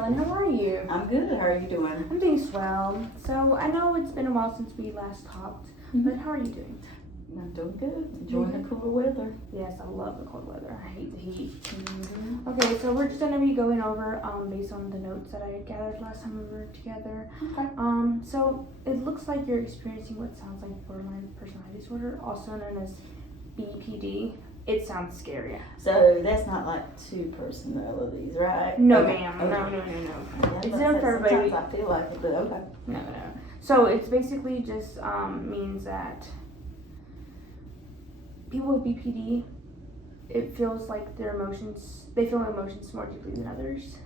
Ellen. How are you? I'm good. How are you doing? I'm doing swell. So I know it's been a while since we last talked, but how are you doing? I'm doing good. Enjoying the cooler weather. Yes, I love the cold weather. I hate the heat. Okay, so we're just gonna be going over based on the notes that I had gathered last time we were together. Okay. So it looks like you're experiencing what sounds like borderline personality disorder, also known as BPD. It sounds scary. So that's not like two personalities, right? No, Okay. ma'am. Okay. No. Yeah, It's but not for everybody. Sometimes I feel like it, but okay. No. So it's basically just means that people with BPD, it feels like they feel emotions more deeply than others.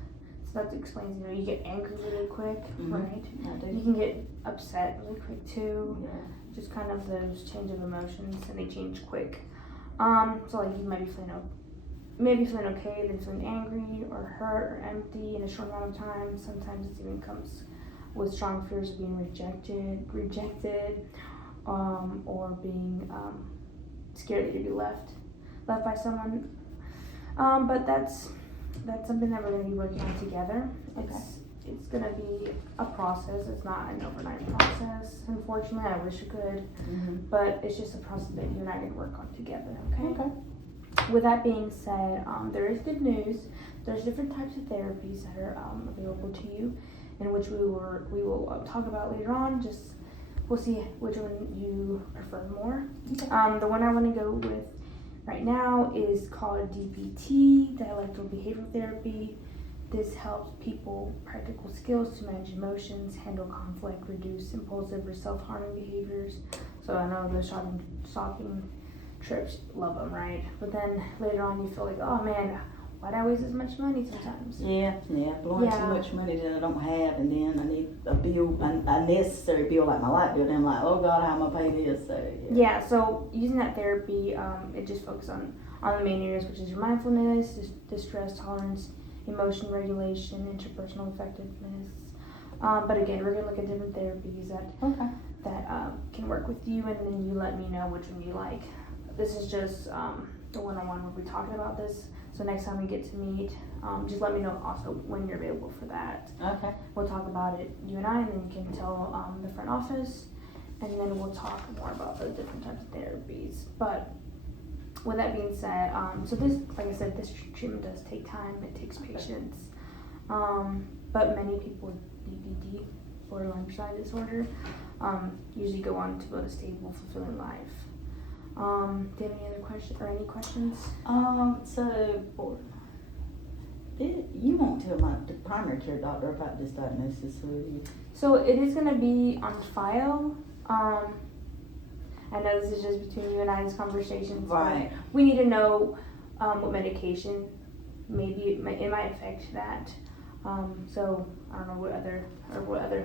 So that explains, you get angry really quick, right? I do. You can get upset really quick too. Yeah. Just kind of those change of emotions, and they change quick. So like you might be feeling okay, then feeling angry or hurt or empty in a short amount of time. Sometimes it even comes with strong fears of being rejected, or being scared that you'll be left by someone. But that's something that we're going to be working on together. It's going to be a process. It's not an overnight process, unfortunately. I wish it could, but it's just a process that you and I can work on together. Okay. With that being said, there is good news. There's different types of therapies that are available to you, in which we will talk about later on. We'll see which one you prefer more. The one I want to go with right now is called DBT, Dialectical Behavioral Therapy. This helps people practical skills to manage emotions, handle conflict, reduce impulsive or self-harming behaviors. So I know the shopping trips, love them, right? But then later on you feel like, oh man, why'd I waste as much money sometimes? Yeah, blowing too much money that I don't have, and then I need a necessary bill like my light bill, and I'm like, oh God, how am I paying this? So so using that therapy, it just focuses on the main areas, which is your mindfulness, distress tolerance, emotion regulation, interpersonal effectiveness. But again, we're gonna look at different therapies that can work with you, and then you let me know which one you like. This is just the one-on-one we'll be talking about this. So next time we get to meet, just let me know also when you're available for that. Okay. We'll talk about it, you and I, and then you can tell the front office, and then we'll talk more about the different types of therapies. But with that being said, so this, like I said, this treatment does take time. It takes patience. But many people with BPD, borderline personality disorder, usually go on to build a stable, fulfilling life. Do you have any questions? You won't tell the primary care doctor about this diagnosis, will you? So it is going to be on file. I know this is just between you and I's conversations. Right. But we need to know what medication it might affect that. So I don't know what other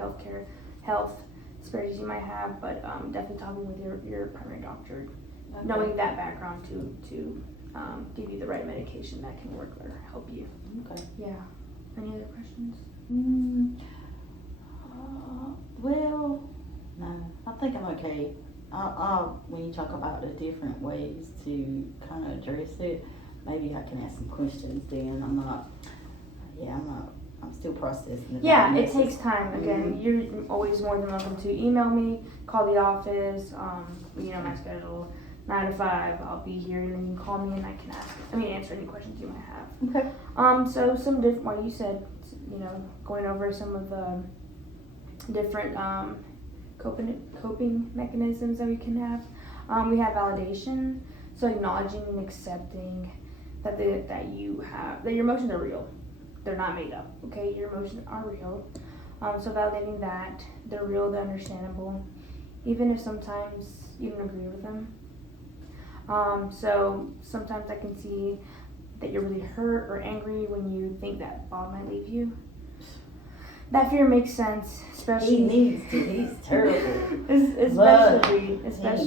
health disparities you might have, but definitely talking with your primary doctor, knowing that background to give you the right medication that can work or help you. Okay. Yeah. Any other questions? Well, no. I think I'm okay. When you talk about the different ways to kind of address it, maybe I can ask some questions then. I'm still processing it. Yeah, it takes time. Again, you're always more than welcome to email me, call the office. My schedule, 9 to 5. I'll be here, and then you can call me, and I can answer any questions you might have. Okay. So some different. Well, you said, going over some of the different coping mechanisms that we can have. We have validation, so acknowledging and accepting that your emotions are real. They're not made up, okay? Your emotions are real. So validating that they're real, they're understandable, even if sometimes you don't agree with them. So sometimes I can see that you're really hurt or angry when you think that Bob might leave you. That fear makes sense, especially. He needs to. He's terrible. especially. It's not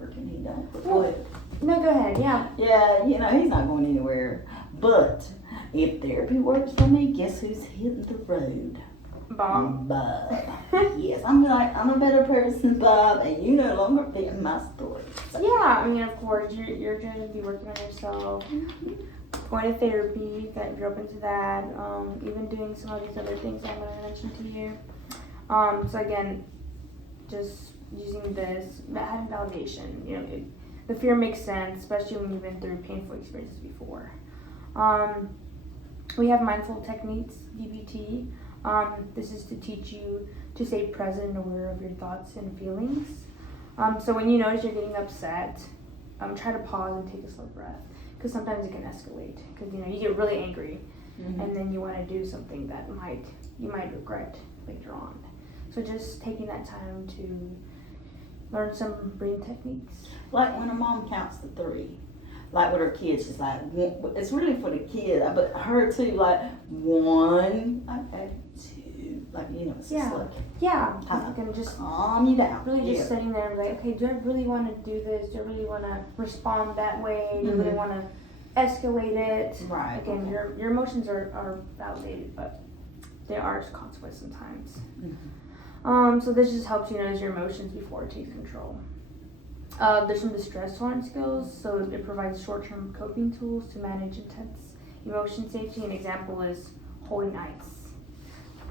working. He don't. Well, no, go ahead. Yeah. Yeah, he's not going anywhere. But if therapy works for me, guess who's hitting the road? Bob. Yes, I'm a better person, Bob, and you no longer fit my story. Yeah, of course, you're going to be working on yourself. going to therapy, that you're open to that, even doing some of these other things I'm going to mention to you. So again, just using this, having validation, you know, the fear makes sense, especially when you've been through painful experiences before. We have mindful techniques, DBT. This is to teach you to stay present and aware of your thoughts and feelings. So when you notice you're getting upset, try to pause and take a slow breath, because sometimes it can escalate. Because you know you get really angry, and then you want to do something that you might regret later on. So just taking that time to learn some breathing techniques. Like when a mom counts to 3, like with her kids, she's like, it's really for the kid, but her too, like 1, okay, 2, like, you know, it's just like, Yeah, you can just calm you down. really just sitting there and be like, okay, do I really want to do this? Do I really want to respond that way? Do I really want to escalate it? Right. Again, your emotions are validated, but there are consequences sometimes. So this just helps you notice your emotions before it takes control. There's some distress tolerance skills, so it provides short-term coping tools to manage intense emotion safety. An example is holding ice.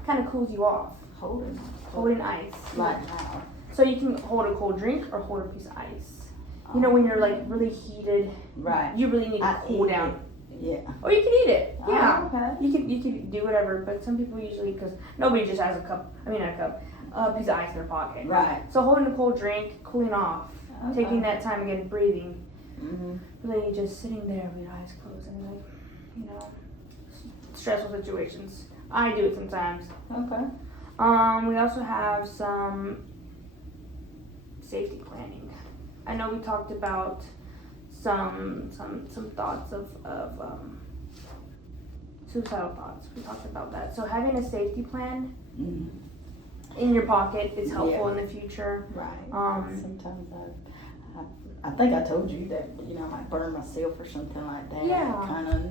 Kind of cools you off. Holding ice. Like how? So you can hold a cold drink or hold a piece of ice. You know, when you're like really heated, right? You really need to cool down. Yeah. Or you can eat it. Yeah. Oh, okay. You can do whatever, but some people usually, because nobody just has a piece of ice in their pocket. Right. So holding a cold drink, cooling off, taking that time again, breathing, really just sitting there with your eyes closed and like, you know, stressful situations. I do it sometimes. Okay. We also have some safety planning. I know we talked about some thoughts of suicidal thoughts. We talked about that. So having a safety plan in your pocket is helpful in the future. Right. Sometimes I think I told you that, you know, I might burn myself or something like that. Yeah. Kind of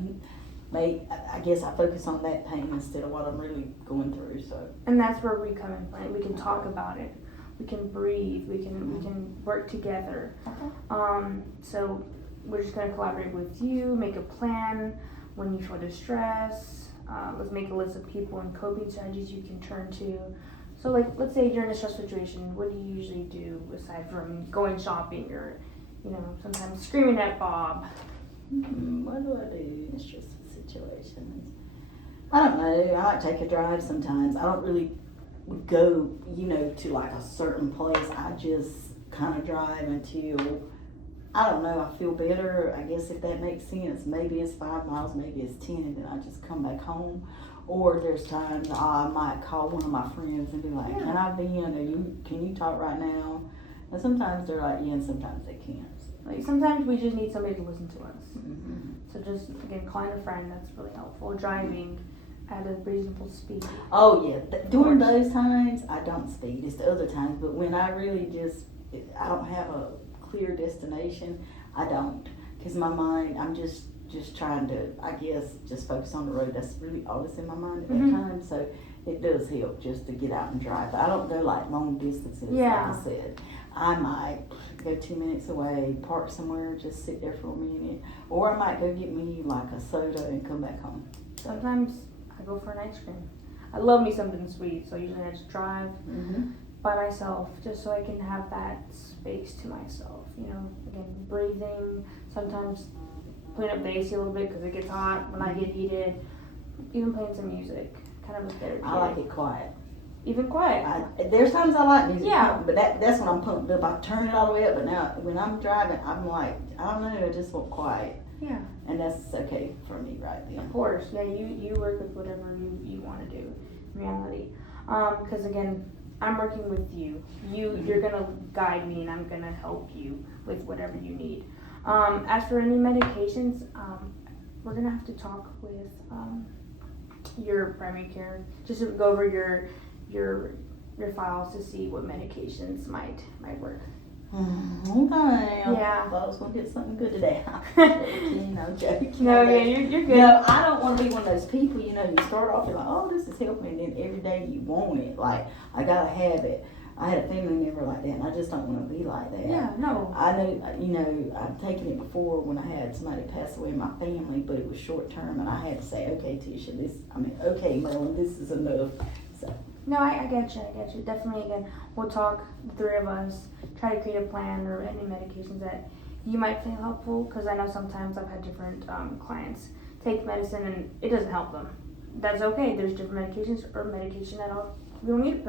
I guess I focus on that pain instead of what I'm really going through. So. And that's where we come in play. We can talk about it. We can breathe. We can work together. Okay. So we're just gonna collaborate with you, make a plan when you feel distress. Let's make a list of people and coping strategies you can turn to. So like, let's say you're in a stress situation. What do you usually do aside from going shopping or, you know, sometimes screaming at Bob? What do I do in stressful situations? I don't know. I might take a drive sometimes. I don't really go, you know, to like a certain place. I just kind of drive until, I don't know, I feel better. I guess if that makes sense. Maybe it's 5 miles, maybe it's 10, and then I just come back home. Or there's times I might call one of my friends and be like, can I be in? Can you talk right now? And sometimes they're like, yeah, and sometimes they can't. Like sometimes we just need somebody to listen to us. So just again, calling a friend, that's really helpful. Driving at a reasonable speed. Oh yeah, during those times I don't speed. It's the other times, but when I really I don't have a clear destination, I don't, because my mind, I'm just trying to, I guess, just focus on the road. That's really all that's in my mind at that time. So it does help just to get out and drive. But I don't go like long distances. Like I said, I might go 2 minutes away, park somewhere, just sit there for a minute, or I might go get me like a soda and come back home. Sometimes I go for an ice cream. I love me something sweet, so usually I just drive by myself just so I can have that space to myself. You know, again, breathing, sometimes putting up the AC a little bit because it gets hot when I get heated, even playing some music, kind of a therapy. I like it quiet. Even quiet. There's times I like music, Yeah. but that's when I'm pumped up. I turn it all the way up, but now when I'm driving, I'm like, I don't know, I just want quiet. Yeah. And that's okay for me right then. Of course, yeah, you work with whatever you want to do in reality. Because again, I'm working with you. You're gonna guide me, and I'm gonna help you with whatever you need. As for any medications, we're gonna have to talk with your primary care just to go over your files to see what medications might work. Okay. Yeah. I thought I was going to get something good today. I'm joking. No, yeah, you're good. No, I don't want to be one of those people, you know, you start off, you're like, oh, this is helping, and then every day you want it. Like, I got to have it. I had a family member like that, and I just don't want to be like that. Yeah, no. I know, I've taken it before when I had somebody pass away in my family, but it was short term, and I had to say, okay, Tisha, okay, Marilyn, this is enough. So. No, I get you. Definitely, again, we'll talk, the three of us, try to create a plan or any medications that you might find helpful, because I know sometimes I've had different clients take medicine and it doesn't help them. That's okay. There's different medications or medication that we don't need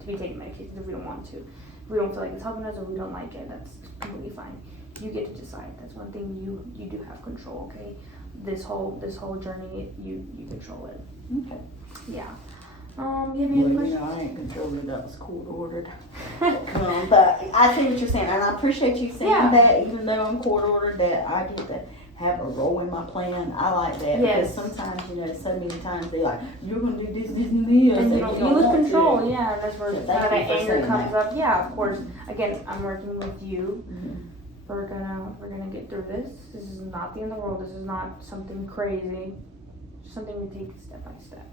to be taking medications if we don't want to. If we don't feel like it's helping us or we don't like it, that's completely fine. You get to decide. That's one thing you do have control, okay? This whole journey, you control it. Okay. Yeah. You have any other questions? I ain't controlling that was court ordered. But I see what you're saying, and I appreciate you saying that, even though I'm court ordered, that I get to have a role in my plan. I like that. Yes. Because sometimes, so many times they're like, you're going to do this, this, and this. And you lose want control, to. yeah, that's where So kind thank of you that for anger saying comes that. up. Yeah, of course. Again, I'm working with you. Mhm. We're gonna get through this. This is not the end of the world. This is not something crazy. Just something we take step by step.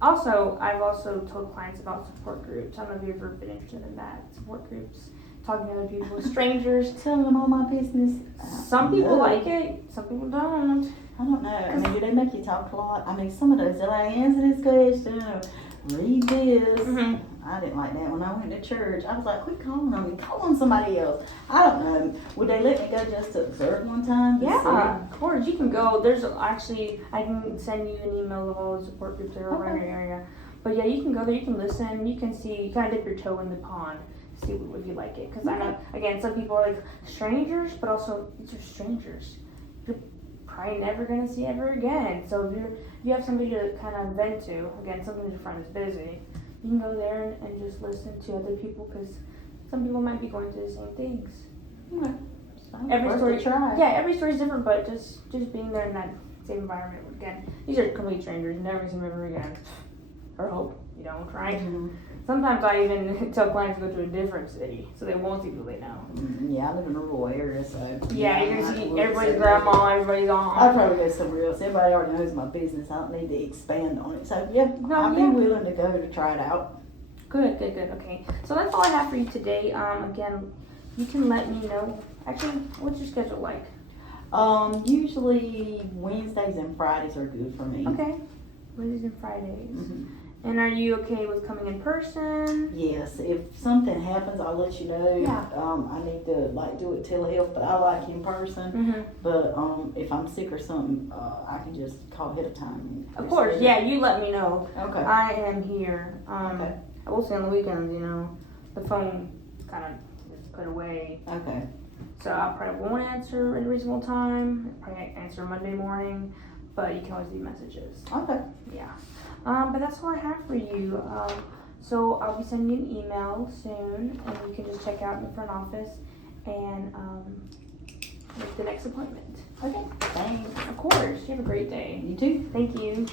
Also, I've also told clients about support groups. I don't know if you've ever been interested in that. Support groups, talking to other people, strangers. Telling them all my business. Some people No. like it, some people don't. I don't know. I mean, do they make you talk a lot? I mean, some of those, they're like, answer this question or read this. Mhm. I didn't like that when I went to church. I was like, quit calling on me. Call on somebody else. I don't know. Would they let me go just to observe one time? to Yeah, of course. You can go. There's actually, I can send you an email of all the support groups that are around your area. But yeah, you can go there, you can listen, you can see, you kind of dip your toe in the pond, see if you like it. Because I know, again, some people are like strangers, but also these are strangers. You're probably never going to see ever again. So if you have somebody to kind of vent to, again, sometimes your friend is busy, you can go there and just listen to other people, because some people might be going through the same things. Okay. Every story, try. yeah, every story is different, but just being there in that same environment, again, these are complete strangers, you never see them ever again. Or hope you don't, right? Mhm. Sometimes I even tell clients to go to a different city, so they won't see people they know. Yeah, I live in a rural area, so. Yeah, you're gonna I see would everybody's say grandma, everybody's I'd aunt. probably go somewhere else. Everybody already knows my business. I don't need to expand on it. So, yeah, No, I'd yeah. be willing to go to try it out. Good. Okay, so that's all I have for you today. Again, you can let me know. Actually, what's your schedule like? Usually Wednesdays and Fridays are good for me. Okay, Wednesdays and Fridays. Mhm. And are you okay with coming in person? Yes, if something happens, I'll let you know. Yeah. I need to do it telehealth, but I like in person. Mm-hmm. But if I'm sick or something, I can just call ahead of time. Of course, yeah. You let me know. Okay. I am here. Okay. I will say on the weekends, the phone kind of is put away. Okay. So I probably won't answer at a reasonable time. Probably answer Monday morning, but you can always leave messages. Okay. Yeah. But that's all I have for you. So I'll be sending you an email soon, and you can just check out in the front office and make the next appointment. Okay. Thanks. Of course. You have a great day. You too. Thank you.